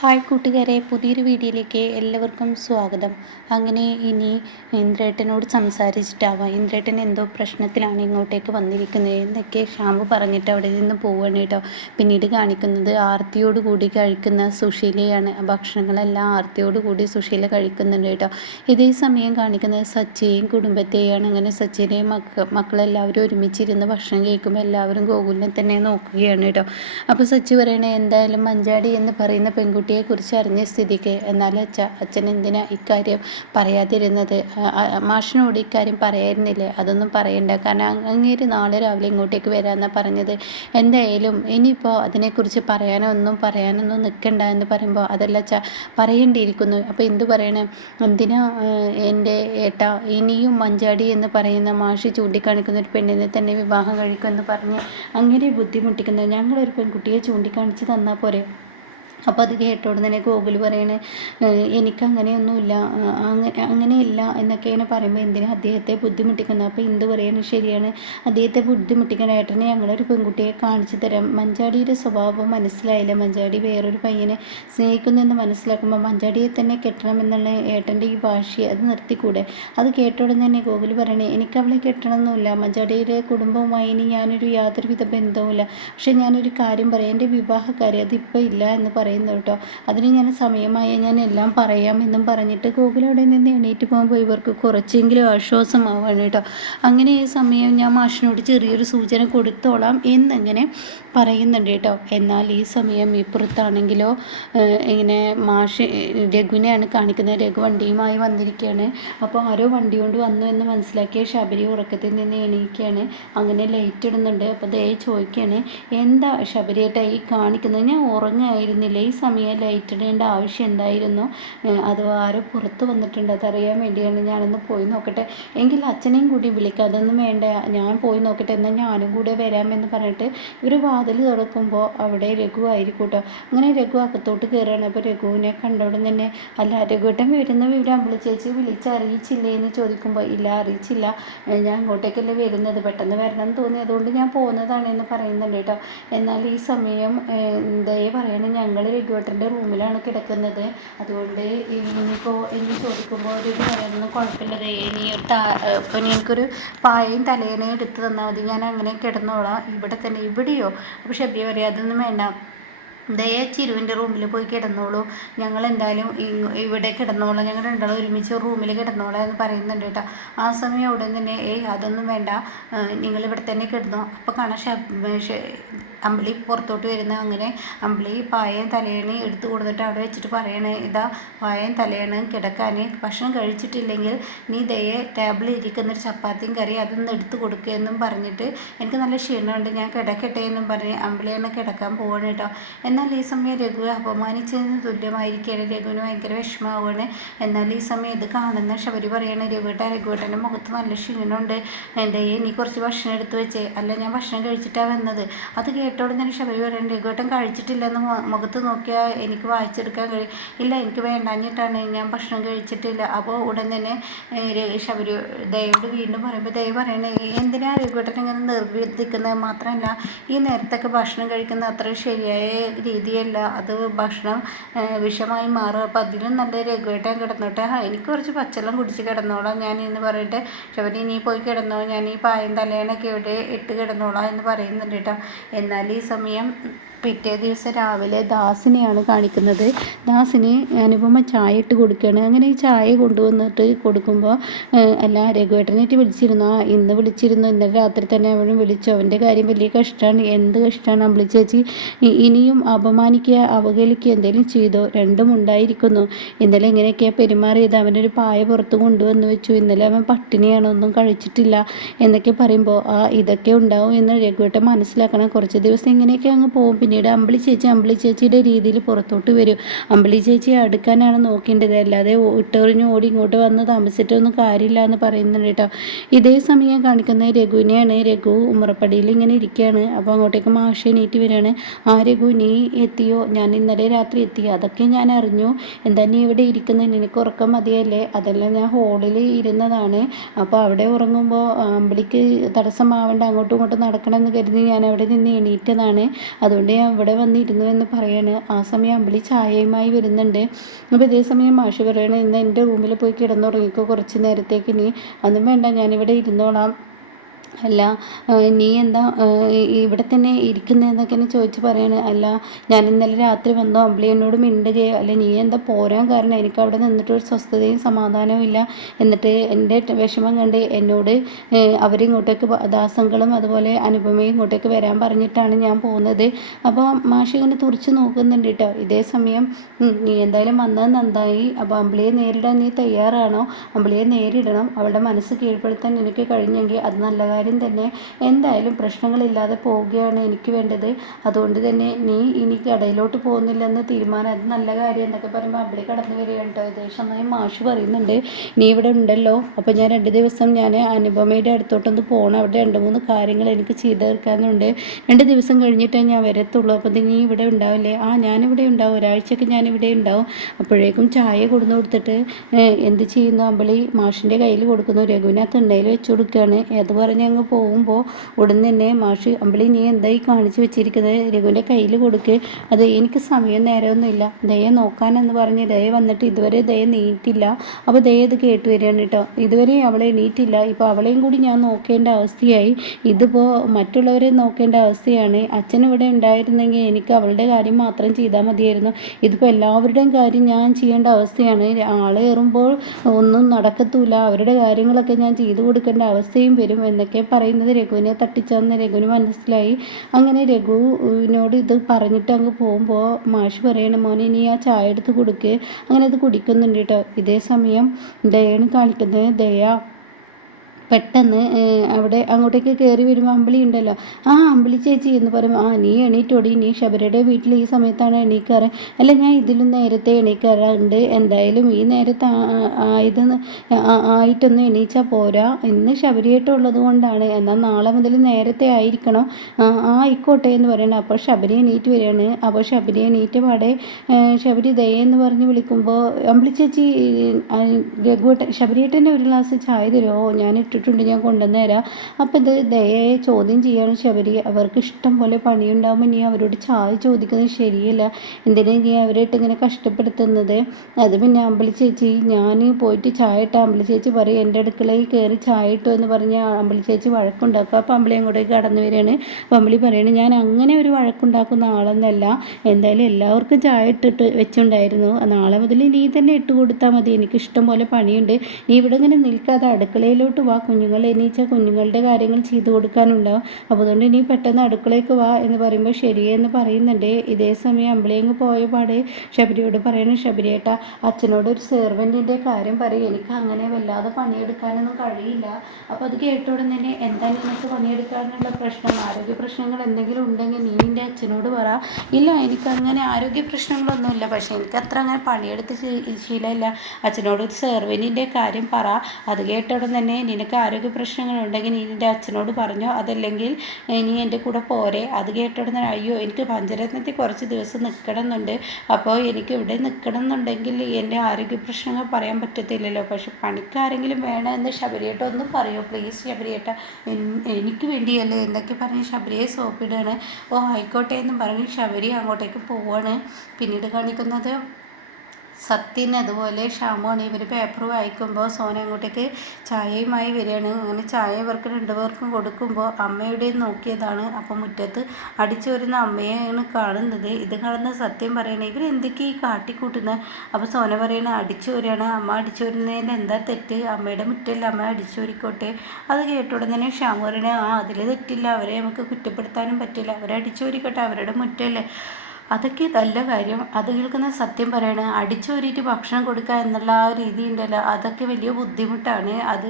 Hi കൂട്ടുകാരെ പുതിയൊരു വീഡിയോയിലേക്ക് എല്ലാവർക്കും സ്വാഗതം. അങ്ങനെ ഇനി ഇന്ദ്രേട്ടനോട് സംസാരിച്ചിട്ടാവാം. ഇന്ദ്രേട്ടൻ എന്തോ പ്രശ്നത്തിലാണ് ഇങ്ങോട്ടേക്ക് വന്നിരിക്കുന്നത്. എന്നൊക്കെ ഷാമ്പു പറഞ്ഞിട്ട് അവിടെ നിന്ന് പോവുകയാണ് കേട്ടോ. പിന്നീട് കാണിക്കുന്നത് ആർത്തിയോട് കൂടി കഴിക്കുന്ന സുശീലയാണ്. ഭക്ഷണങ്ങളെല്ലാം ആർത്തിയോട് കൂടി സുശീല കഴിക്കുന്നുണ്ട് കേട്ടോ. ഇതേ സമയം കാണിക്കുന്നത് സച്ചിയെയും കുടുംബത്തെയാണ്. അങ്ങനെ സച്ചിനെയും മക്ക മക്കളെല്ലാവരും ഒരുമിച്ചിരുന്ന് ഭക്ഷണം കഴിക്കുമ്പോൾ എല്ലാവരും ഗോകുലിനെ തന്നെ നോക്കുകയാണ് കേട്ടോ. അപ്പോൾ സച്ചി പറയണേ എന്തായാലും മഞ്ചാടി എന്ന് പറയുന്ന പെൺകുട്ടി കുട്ടിയെക്കുറിച്ച് അറിഞ്ഞ സ്ഥിതിക്ക് എന്നാൽ അച്ഛ അച്ഛൻ എന്തിനാ ഇക്കാര്യം പറയാതിരുന്നത്? മാഷിനോട് ഇക്കാര്യം പറയായിരുന്നില്ലേ? അതൊന്നും പറയണ്ട. കാരണം അങ്ങേര് നാളെ രാവിലെ ഇങ്ങോട്ടേക്ക് വരാമെന്നാണ് പറഞ്ഞത്. എന്തായാലും ഇനിയിപ്പോൾ അതിനെക്കുറിച്ച് പറയാനോ ഒന്നും പറയാനൊന്നും നിൽക്കണ്ട എന്ന് പറയുമ്പോൾ അതല്ല അച്ഛ പറയേണ്ടിയിരിക്കുന്നു. അപ്പോൾ എന്തു പറയണേ? എന്തിനാ എന്റെ ഏട്ട ഇനിയും മഞ്ചാടി എന്ന് പറയുന്ന മാഷി ചൂണ്ടിക്കാണിക്കുന്ന ഒരു പെണ്ണിനെ തന്നെ വിവാഹം കഴിക്കുമെന്ന് പറഞ്ഞ് അങ്ങനെ ബുദ്ധിമുട്ടിക്കുന്നത്? ഞങ്ങളൊരു പെൺകുട്ടിയെ ചൂണ്ടിക്കാണിച്ച് തന്നാൽ പോരെ? അപ്പോൾ അത് കേട്ട തന്നെ ഗോകുൽ പറയണേ എനിക്കങ്ങനെയൊന്നുമില്ല അങ്ങനെ അങ്ങനെയില്ല എന്നൊക്കെ ഇങ്ങനെ പറയുമ്പോൾ എന്തിനാ അദ്ദേഹത്തെ ബുദ്ധിമുട്ടിക്കുന്നത്? അപ്പോൾ എന്ത് പറയുന്നത് ശരിയാണ് അദ്ദേഹത്തെ ബുദ്ധിമുട്ടിക്കാൻ ഏട്ടനെ ഞങ്ങളൊരു പെൺകുട്ടിയെ കാണിച്ചു തരാം. മഞ്ചാടിയുടെ സ്വഭാവം മനസ്സിലായില്ല. മഞ്ചാടി വേറൊരു പയ്യനെ സ്നേഹിക്കുന്നു എന്ന് മനസ്സിലാക്കുമ്പോൾ മഞ്ചാടിയെ തന്നെ കെട്ടണമെന്നുള്ള ഏട്ടന്റെ ഈ ഭാഷയെ അത് നിർത്തിക്കൂടെ? അത് കേട്ട ഉടനെ തന്നെ ഗോകുൽ പറയണേ എനിക്ക് അവളെ കെട്ടണമെന്നില്ല മഞ്ചാടിയുടെ കുടുംബവുമായി ഇനി ഞാനൊരു യാതൊരുവിധ ബന്ധവുമില്ല. പക്ഷെ ഞാനൊരു കാര്യം പറയാം എന്റെ വിവാഹക്കാരി അതിപ്പോൾ ഇല്ല എന്ന് പറയും പറയുന്നു കേട്ടോ. അതിന് ഞാൻ സമയമായ ഞാൻ എല്ലാം പറയാം എന്നും പറഞ്ഞിട്ട് ഗോകുൽ അവിടെ നിന്ന് എണീറ്റ് പോകുമ്പോൾ ഇവർക്ക് കുറച്ചെങ്കിലും ആശ്വാസമാവാണ് കേട്ടോ. അങ്ങനെ ഈ സമയം ഞാൻ മാഷിനോട് ചെറിയൊരു സൂചന കൊടുത്തോളാം എന്നങ്ങനെ പറയുന്നുണ്ട് കേട്ടോ. എന്നാൽ ഈ സമയം ഇപ്പുറത്താണെങ്കിലോ ഇങ്ങനെ മാഷ് രഘുവിനെയാണ് കാണിക്കുന്നത്. രഘു വണ്ടിയുമായി വന്നിരിക്കുകയാണ്. അപ്പോൾ ആരോ വണ്ടി കൊണ്ട് വന്നു എന്ന് മനസ്സിലാക്കിയ ശബരി ഉറക്കത്തിൽ നിന്ന് എണീക്കുകയാണ്. അങ്ങനെ ലൈറ്റ് ഇടുന്നുണ്ട്. അപ്പോൾ ദയ ചോദിക്കുകയാണ് എന്താ ശബരിയേട്ടാ ഈ കാണിക്കുന്നത്? ഞാൻ ഉറങ്ങായിരുന്നില്ല ഈ സമയം ലൈറ്റ് ഇടേണ്ട ആവശ്യം എന്തായിരുന്നു? അഥവാ ആരോ പുറത്ത് വന്നിട്ടുണ്ട് അതറിയാൻ വേണ്ടിയാണ് ഞാനൊന്ന് പോയി നോക്കട്ടെ. എങ്കിൽ അച്ഛനെയും കൂടി വിളിക്കാം അതൊന്നും വേണ്ട. ഞാൻ പോയി നോക്കട്ടെ എന്നാൽ ഞാനും കൂടെ വരാമെന്ന് പറഞ്ഞിട്ട് ഇവർ വാതിൽ തുറക്കുമ്പോൾ അവിടെ രഘു ആയിരിക്കും കേട്ടോ അങ്ങനെ രഘു അകത്തോട്ട് കയറുകയാണ് അപ്പോൾ രഘുവിനെ കണ്ടോടും തന്നെ അല്ല രഘുട്ടൻ വരുന്ന വിവരം ചേച്ചി വിളിച്ചറിയിച്ചില്ലേ എന്ന് ചോദിക്കുമ്പോൾ ഇല്ല അറിയിച്ചില്ല. ഞാൻ അങ്ങോട്ടേക്കല്ലേ വരുന്നത്? പെട്ടെന്ന് വരണം എന്ന് തോന്നി. അതുകൊണ്ട് ഞാൻ പോകുന്നതാണ് എന്ന് പറയുന്നുണ്ട് കേട്ടോ. എന്നാൽ ഈ സമയം ദയ പറയണേ ഞങ്ങൾ രഘുവേട്ടന്റെ റൂമിലാണ് കിടക്കുന്നത്. അതുകൊണ്ട് ഇനിയിപ്പോൾ ഇനി ചോദിക്കുമ്പോൾ ഒരു പറയുന്നത് കുഴപ്പമില്ലത് ഇനി ഒരു ഇപ്പം എനിക്കൊരു പായയും തലേനയും എടുത്ത് തന്നാൽ മതി. ഞാൻ അങ്ങനെ കിടന്നോളാം. ഇവിടെ തന്നെ ഇവിടെയോ? അപ്പോൾ ഷബിയ പറയാം അതൊന്നും വേണ്ട. ദയ ചിരുവിന്റെ റൂമിൽ പോയി കിടന്നോളൂ. ഞങ്ങൾ എന്തായാലും ഇവിടെ കിടന്നോളാം. ഞങ്ങൾ രണ്ടാളും ഒരുമിച്ച് റൂമിൽ കിടന്നോളാം എന്ന് പറയുന്നുണ്ട് കേട്ടോ. ആ സമയം ഉടൻ തന്നെ ഏയ് അതൊന്നും വേണ്ട. നിങ്ങൾ ഇവിടെ തന്നെ കിടന്നോ. അപ്പോൾ കാണാം അമ്പിളി പുറത്തോട്ട് വരുന്ന അങ്ങനെ അമ്പിളി പായയും തലേണി എടുത്തു കൊടുത്തിട്ട് അവിടെ വെച്ചിട്ട് പറയണേ ഇതാ പായയും തലയണയും കിടക്കാൻ ഭക്ഷണം കഴിച്ചിട്ടില്ലെങ്കിൽ നീ ദയെ ടേബിളിൽ ഇരിക്കുന്ന ഒരു ചപ്പാത്തിയും കറി അതൊന്ന് എടുത്ത് കൊടുക്കുകയെന്നും പറഞ്ഞിട്ട് എനിക്ക് നല്ല ക്ഷീണമുണ്ട്. ഞാൻ കിടക്കട്ടെ എന്നും പറഞ്ഞ് അമ്പിളിയാണ് കിടക്കാൻ പോവാണ് കേട്ടോ. എന്നാൽ ഈ സമയം രഘുവെ അപമാനിച്ചതിന് തുല്യമായിരിക്കുകയാണ് രഘുവിന് ഭയങ്കര വിഷമമാവുകയാണ് എന്നാൽ ഈ സമയം ഇത് കാണുന്ന ശബരി പറയണ രഘുവേട്ട രഘുവേട്ടന്റെ മുഖത്ത് നല്ല ക്ഷീണമുണ്ട്. എന്റെ നീ കുറച്ച് ഭക്ഷണം എടുത്തു വെച്ചേ. അല്ല ഞാൻ ഭക്ഷണം കഴിച്ചിട്ടാണ് വന്നത്. അത് കേട്ടോടെ തന്നെ ശബരി പറയണ ഇങ്ങോട്ടും കഴിച്ചിട്ടില്ലെന്ന് മുഖത്ത് നോക്കിയാൽ എനിക്ക് വായിച്ചെടുക്കാൻ കഴിയും ഇല്ല എനിക്ക് വേണ്ടാഞ്ഞിട്ടാണ് ഞാൻ ഭക്ഷണം കഴിച്ചിട്ടില്ല. അപ്പോൾ ഉടൻ തന്നെ ശബരി ദയോട് വീണ്ടും പറയുമ്പോൾ ദയ പറയണേ എന്തിനാ രഘുവേട്ടൻ ഇങ്ങനെ നിർബന്ധിക്കുന്നത് മാത്രമല്ല ഈ നേരത്തൊക്കെ ഭക്ഷണം കഴിക്കുന്ന അത്ര ശരിയായ രീതിയല്ല. അത് ഭക്ഷണം വിഷമായി മാറും. അപ്പോൾ അതിലും നല്ല രഘുവേട്ടൻ കിടന്നോട്ടെ. എനിക്ക് കുറച്ച് പച്ചെല്ലാം കുടിച്ച് കിടന്നോളാം. ഞാൻ എന്ന് പറഞ്ഞിട്ട് ശബരി നീ പോയി കിടന്നോ. ഞാൻ ഈ പായം തലേണൊക്കെ ഇവിടെ ഇട്ട് കിടന്നോളാം എന്ന് പറയുന്നുണ്ട് കേട്ടോ. എന്നാൽ ഈ സമയം പിറ്റേ ദിവസം രാവിലെ ദാസിനെയാണ് കാണിക്കുന്നത്. ദാസിന് അനുപമ ചായ ഇട്ട് കൊടുക്കുകയാണ്. അങ്ങനെ ഈ ചായ കൊണ്ടുവന്നിട്ട് കൊടുക്കുമ്പോൾ അല്ല രഘുവേട്ടനായിട്ട് വിളിച്ചിരുന്നു. ആ ഇന്ന് വിളിച്ചിരുന്നു. ഇന്നലെ രാത്രി തന്നെ അവനും വിളിച്ചു. അവന്റെ കാര്യം വലിയ കഷ്ടമാണ്. എന്ത് കഷ്ടമാണ് അമ്പിളി ചേച്ചി? ഇനിയും അപമാനിക്കുക അവഹേളിക്കുക എന്തെങ്കിലും ചെയ്തോ? രണ്ടും ഉണ്ടായിരിക്കുന്നു. ഇന്നലെ എങ്ങനെയൊക്കെയാണ് പെരുമാറിയത്. അവനൊരു പായ പുറത്ത് കൊണ്ടുവന്ന് വെച്ചു. ഇന്നലെ അവൻ പട്ടിണിയാണ്. ഒന്നും കഴിച്ചിട്ടില്ല എന്നൊക്കെ പറയുമ്പോൾ ആ ഇതൊക്കെ ഉണ്ടാവും എന്ന് രഘുവേട്ടൻ മനസ്സിലാക്കണം. കുറച്ച് ദിവസം ഇങ്ങനെയൊക്കെ അങ്ങ് പോകും. പിന്നീട് അമ്പിളി ചേച്ചി അമ്പിളി ചേച്ചിയുടെ രീതിയിൽ പുറത്തോട്ട് വരും. അമ്പിളി ചേച്ചി അടുക്കാനാണ് നോക്കേണ്ടത്. അല്ലാതെ ഇട്ടെറിഞ്ഞ് ഓടി ഇങ്ങോട്ട് വന്ന് താമസിച്ചിട്ടൊന്നും കാര്യമില്ല എന്ന് പറയുന്നുണ്ട് കേട്ടോ. ഇതേ സമയം കാണിക്കുന്നത് രഘുവിനെയാണ് രഘു ഉമ്മറപ്പടിയിൽ ഇങ്ങനെ ഇരിക്കുകയാണ്. അപ്പോൾ അങ്ങോട്ടേക്ക് മാഷ എണീറ്റ് വരികയാണ്. ആ രഘു നീ എത്തിയോ? ഞാൻ ഇന്നലെ രാത്രി എത്തി. അതൊക്കെ ഞാൻ അറിഞ്ഞു. എന്താ നീ ഇവിടെ ഇരിക്കുന്നത് നിനക്ക് ഉറക്കം മതിയല്ലേ? അതെല്ലാം ഞാൻ ഹോളിൽ ഇരുന്നതാണ്. അപ്പോൾ അവിടെ ഉറങ്ങുമ്പോൾ അമ്പിളിക്ക് തടസ്സമാവേണ്ട അങ്ങോട്ടും ഇങ്ങോട്ടും നടക്കണമെന്ന് കരുതി ഞാൻ അവിടെ നിന്ന് എണീറ്റതാണ്. അതുകൊണ്ട് അവിടെ വന്നിരുന്നു എന്ന് പറയാണ്. ആ സമയം അമ്പിളി ചായയുമായി വരുന്നുണ്ട്. അപ്പോൾ ഇതേ സമയം മാഷി പറയണേ ഇന്ന് എന്റെ റൂമിൽ പോയി കിടന്നുറങ്ങിക്കോ കുറച്ച് നേരത്തേക്ക് ഇനി. അതും വേണ്ട ഞാനിവിടെ ഇരുന്നോളാം. അല്ല നീ എന്താ ഇവിടെ തന്നെ ഇരിക്കുന്നതെന്നൊക്കെ എന്നെ ചോദിച്ച് പറയാണ്. അല്ല ഞാൻ ഇന്നലെ രാത്രി വന്നോ അമ്പിളി എന്നോട് മിണ്ടുകയോ അല്ല നീ എന്താ പോരാൻ കാരണം? എനിക്ക് അവിടെ നിന്നിട്ട് ഒരു സ്വസ്ഥതയും സമാധാനവും ഇല്ല. എന്നിട്ട് എന്റെ വിഷമം കണ്ട് എന്നോട് അവരിങ്ങോട്ടേക്ക് ദാസങ്ങളും അതുപോലെ അനുപമയും ഇങ്ങോട്ടേക്ക് വരാൻ പറഞ്ഞിട്ടാണ് ഞാൻ പോകുന്നത്. അപ്പോൾ മാഷി ഇങ്ങനെ തുറച്ച് നോക്കുന്നുണ്ട് കേട്ടോ ഇതേ സമയം നീ എന്തായാലും വന്നത് നന്നായി. അപ്പോൾ അമ്പിളിയെ നേരിടാൻ നീ തയ്യാറാണോ? അമ്പിളിയെ നേരിടണം. അവളുടെ മനസ്സ് കീഴ്പ്പെടുത്താൻ എനിക്ക് കഴിഞ്ഞെങ്കിൽ അത് നല്ല കാര്യം കാര്യം തന്നെ എന്തായാലും പ്രശ്നങ്ങളില്ലാതെ പോവുകയാണ് എനിക്ക് വേണ്ടത്. അതുകൊണ്ട് തന്നെ നീ ഇനി കടയിലോട്ട് പോകുന്നില്ലെന്ന് തീരുമാനം അത് നല്ല കാര്യം എന്നൊക്കെ പറയുമ്പോൾ അവിടെ കടന്നു വരികയാണ് കേട്ടോ ഇതേ സമയം മാഷ് പറയുന്നുണ്ട് നീ ഇവിടെ ഉണ്ടല്ലോ. അപ്പോൾ ഞാൻ രണ്ട് ദിവസം ഞാൻ അനുപമയുടെ അടുത്തോട്ടൊന്ന് പോകണം അവിടെ രണ്ട് മൂന്ന് കാര്യങ്ങൾ എനിക്ക് ചെയ്തു തീർക്കാനുണ്ട്. രണ്ട് ദിവസം കഴിഞ്ഞിട്ടേ ഞാൻ വരത്തുള്ളൂ. അപ്പോൾ നീ ഇവിടെ ഉണ്ടാവില്ലേ? ആ ഞാനിവിടെ ഉണ്ടാവും. ഞാൻ ഞാനിവിടെ ഉണ്ടാവും. അപ്പോഴേക്കും ചായ കൊടുന്നു കൊടുത്തിട്ട് എന്ത് ചെയ്യുന്നു? അമ്പളി മാഷിന്റെ കയ്യിൽ കൊടുക്കുന്നു. രഘുവിനകത്ത് ഉണ്ടയിൽ വെച്ച് കൊടുക്കുകയാണ്. അത് പറഞ്ഞ് അങ്ങ് പോകുമ്പോൾ ഉടൻ തന്നെ മാഷ് അമ്പിളി നീ എന്തായി കാണിച്ചു വെച്ചിരിക്കുന്നത്? രഘുവിന്റെ കയ്യിൽ കൊടുക്ക്. അത് എനിക്ക് സമയം നേരമൊന്നുമില്ല. ദയ നോക്കാനെന്ന് പറഞ്ഞ് ദയ വന്നിട്ട് ഇതുവരെ ദയ നീറ്റില്ല അപ്പോൾ ദയ ഇത് കേട്ട് വരികയാണ് കേട്ടോ. ഇതുവരെ അവളെ നീറ്റില്ല ഇപ്പോൾ അവളെയും കൂടി ഞാൻ നോക്കേണ്ട അവസ്ഥയായി. ഇതിപ്പോൾ മറ്റുള്ളവരെ നോക്കേണ്ട അവസ്ഥയാണ്. അച്ഛൻ ഇവിടെ ഉണ്ടായിരുന്നെങ്കിൽ എനിക്ക് അവളുടെ കാര്യം മാത്രം ചെയ്താൽ മതിയായിരുന്നു. ഇതിപ്പോൾ എല്ലാവരുടെയും കാര്യം ഞാൻ ചെയ്യേണ്ട അവസ്ഥയാണ്. ആളേറുമ്പോൾ ഒന്നും നടക്കത്തൂല. അവരുടെ കാര്യങ്ങളൊക്കെ ഞാൻ ചെയ്തു കൊടുക്കേണ്ട അവസ്ഥയും വരും എന്നൊക്കെ പറയുന്നത് രഘുവിനെ തട്ടിച്ചാന്ന് രഘുവിന് മനസ്സിലായി. അങ്ങനെ രഘുവിനോട് ഇത് പറഞ്ഞിട്ട് അങ്ങ് പോകുമ്പോൾ മാഷ് പറയണം മോനെ ഇനി ആ ചായ എടുത്ത് കൊടുക്ക്. അങ്ങനെ അത് കുടിക്കുന്നുണ്ട് കേട്ടോ. ഇതേ സമയം ദയാണ് കാണിക്കുന്നത്. ദയ പെട്ടെന്ന് അവിടെ അങ്ങോട്ടേക്ക് കയറി വരുമ്പോൾ അമ്പിളി ഉണ്ടല്ലോ. ആ അമ്പിളി ചേച്ചി എന്ന് പറയുമ്പോൾ ആ നീ എണീറ്റോടി നീ ശബരിയുടെ വീട്ടിൽ ഈ സമയത്താണ് എണീക്കാറ്. അല്ല ഞാൻ ഇതിലും നേരത്തെ എണീക്കാറുണ്ട്. എന്തായാലും ഈ നേരത്തെ ആയതെന്ന് ആയിട്ടൊന്നും എണീച്ചാൽ പോരാ. ഇന്ന് ശബരിയായിട്ടുള്ളത് കൊണ്ടാണ്. എന്നാൽ നാളെ മുതൽ നേരത്തെ ആയിരിക്കണം. ആയിക്കോട്ടെ എന്ന് പറയണം. അപ്പോൾ ശബരി എണീറ്റ് വരികയാണ്. അപ്പോൾ ശബരി എണീറ്റ് പാടെ ശബരി ദയെന്ന് പറഞ്ഞ് വിളിക്കുമ്പോൾ അമ്പിളി ചേച്ചി രഘുവേട്ടൻ ശബരിയേട്ടന്റെ ഒരു ഗ്ലാസ് ചായ തരുമോ ഞാനിട്ട് ഇട്ടിട്ടുണ്ട് ഞാൻ കൊണ്ടുവന്ന് തരാം. അപ്പോൾ ഇത് ദയയെ ചോദ്യം ചെയ്യാണ് ശബരി. അവർക്ക് ഇഷ്ടം പോലെ പണിയുണ്ടാകുമ്പോൾ ഇനി അവരോട് ചായ ചോദിക്കുന്നത് ശരിയല്ല. എന്തിനാ ഇനി അവരായിട്ട് ഇങ്ങനെ കഷ്ടപ്പെടുത്തുന്നത്? അത് പിന്നെ അമ്പലി ചേച്ചി ഞാൻ പോയിട്ട് ചായ ഇട്ട അമ്പലി ചേച്ചി പറയും എന്റെ അടുക്കളയിൽ കയറി ചായ ഇട്ടു എന്ന് പറഞ്ഞ് അമ്പലി ചേച്ചി വഴക്കുണ്ടാക്കുക അപ്പോൾ അമ്പലി അങ്ങോട്ടേക്ക് കടന്നു വരികയാണ്. അപ്പോൾ അമ്പലി പറയണേ ഞാൻ അങ്ങനെ ഒരു വഴക്കുണ്ടാക്കുന്ന ആളെന്നല്ല. എന്തായാലും എല്ലാവർക്കും ചായ ഇട്ടിട്ട് വെച്ചുണ്ടായിരുന്നു. നാളെ മുതൽ നീ തന്നെ ഇട്ട് കൊടുത്താൽ മതി. എനിക്ക് ഇഷ്ടം പോലെ പണിയുണ്ട്. നീ ഇവിടെ ഇങ്ങനെ നിൽക്കാതെ അടുക്കളയിലോട്ട് വാ. കുഞ്ഞുങ്ങൾ എണീച്ച കുഞ്ഞുങ്ങളുടെ കാര്യങ്ങൾ ചെയ്തു കൊടുക്കാനുണ്ടാവും. അപ്പോൾ അതുകൊണ്ട് ഇനി പെട്ടെന്ന് അടുക്കളയ്ക്ക് വാ എന്ന് പറയുമ്പോൾ ശരിയെന്ന് പറയുന്നുണ്ട്. ഇതേ സമയം അമ്പിളിയങ്ങ് പോയ പാടെ ശബരിയോട് പറയണം ശബരിയേട്ട അച്ഛനോട് ഒരു സെർവന്റിന്റെ കാര്യം പറയും. എനിക്ക് അങ്ങനെ വല്ലാതെ പണിയെടുക്കാനൊന്നും കഴിയില്ല. അപ്പോൾ അത് കേട്ടോടെ തന്നെ എന്താ നിനക്ക് പണിയെടുക്കാനുള്ള പ്രശ്നം? ആരോഗ്യ പ്രശ്നങ്ങൾ എന്തെങ്കിലും ഉണ്ടെങ്കിൽ നീ നിന്റെ അച്ഛനോട് പറ. ഇല്ല എനിക്കങ്ങനെ ആരോഗ്യ പ്രശ്നങ്ങളൊന്നുമില്ല. പക്ഷേ എനിക്ക് അത്ര അങ്ങനെ പണിയെടുത്ത് ശീലമില്ല. അച്ഛനോട് ഒരു സെർവന്റിന്റെ കാര്യം പറ. അത് കേട്ടോടെ തന്നെ നിനക്ക് ആരോഗ്യ പ്രശ്നങ്ങളുണ്ടെങ്കിൽ നീ നിന്റെ അച്ഛനോട് പറഞ്ഞോ? അതല്ലെങ്കിൽ നീ എന്റെ കൂടെ പോരെ? അത് കേട്ടിടുന്ന അയ്യോ എനിക്ക് പഞ്ചരത്നത്തിൽ കുറച്ച് ദിവസം നിൽക്കണം എന്നുണ്ട് അപ്പോൾ എനിക്ക് ഇവിടെ നിൽക്കണം എന്നുണ്ടെങ്കിൽ എന്റെ ആരോഗ്യ പ്രശ്നങ്ങൾ പറയാൻ പറ്റത്തില്ലല്ലോ. പക്ഷെ പണിക്കാരെങ്കിലും വേണമെന്ന് ശബരിയേട്ട ഒന്ന് പറയോ? പ്ലീസ് ശബരിയേട്ട എനിക്ക് വേണ്ടിയല്ലേ എന്തൊക്കെ പറഞ്ഞ് ശബരിയെ സോപ്പിടുകയാണ് ഓ ആയിക്കോട്ടെ എന്ന് പറഞ്ഞ് ശബരി അങ്ങോട്ടേക്ക് പോവാണ്. പിന്നീട് കാണിക്കുന്നത് സത്യന് അതുപോലെ ഷാമുമാണ് ഇവർ പേപ്പർ വായിക്കുമ്പോൾ സോന അങ്ങോട്ടേക്ക് ചായയുമായി വരികയാണ്. അങ്ങനെ ചായ ഇവർക്ക് രണ്ടുപേർക്കും കൊടുക്കുമ്പോൾ അമ്മയുടെ നോക്കിയതാണ്. അപ്പം മുറ്റത്ത് അടിച്ചു വരുന്ന അമ്മയെയാണ് കാണുന്നത്. ഇത് കാണുന്ന സത്യം പറയണേ ഇവർ എന്തൊക്കെ ഈ കാട്ടിക്കൂട്ടുന്നത് അപ്പോൾ സോന പറയണ അടിച്ചു വരികയാണ് അമ്മ അടിച്ചു വരുന്നതിന് എന്താ തെറ്റ്? അമ്മയുടെ മുറ്റല്ല അമ്മ അടിച്ചു വരിക്കോട്ടെ അത് കേട്ട തന്നെ ഷാമു പറയണേ ആ അതിൽ തെറ്റില്ല. അവരെ നമുക്ക് കുറ്റപ്പെടുത്താനും പറ്റില്ല. അവരെ അടിച്ചു വരിക്കോട്ടെ അവരുടെ മുറ്റല്ലേ. അതൊക്കെ നല്ല കാര്യം. അത് കേൾക്കുന്ന സത്യം പറയണ. അടിച്ചോരിയിട്ട് ഭക്ഷണം കൊടുക്കുക എന്നുള്ള ആ രീതി ഉണ്ടല്ലോ അതൊക്കെ വലിയ ബുദ്ധിമുട്ടാണ്. അത്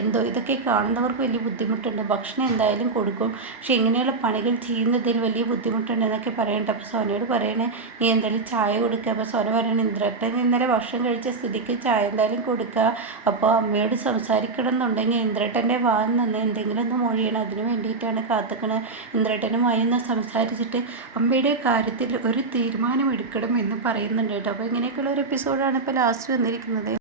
എന്തോ ഇതൊക്കെ കാണുന്നവർക്ക് വലിയ ബുദ്ധിമുട്ടുണ്ട്. ഭക്ഷണം എന്തായാലും കൊടുക്കും. പക്ഷെ ഇങ്ങനെയുള്ള പണികൾ ചെയ്യുന്നതിൽ വലിയ ബുദ്ധിമുട്ടുണ്ട് എന്നൊക്കെ പറയണ്ട. അപ്പോൾ സോനയോട് പറയണേ നീ എന്തായാലും ചായ കൊടുക്കുക അപ്പോൾ സോന പറയണേ ഇന്ദ്രട്ടൻ ഇന്നലെ ഭക്ഷണം കഴിച്ച സ്ഥിതിക്ക് ചായ എന്തായാലും കൊടുക്കുക അപ്പോൾ അമ്മയോട് സംസാരിക്കണം എന്നുണ്ടെങ്കിൽ ഇന്ദ്രട്ടന്റെ വാൻ നിന്ന് എന്തെങ്കിലും ഒന്ന് മൊഴിയണം. അതിന് വേണ്ടിയിട്ടാണ് കാത്തുക്കണത് ഇന്ദ്രട്ടനുമായി ഒന്ന് സംസാരിച്ചിട്ട് അമ്മയുടെ കാര്യത്തിൽ ഒരു തീരുമാനം എടുക്കണം എന്ന് പറയുന്നുണ്ട് കേട്ടോ. അപ്പോൾ ഇങ്ങനെയൊക്കെയുള്ള ഒരു എപ്പിസോഡാണ് ഇപ്പോൾ ലാസ്റ്റ് വന്നിരിക്കുന്നത്.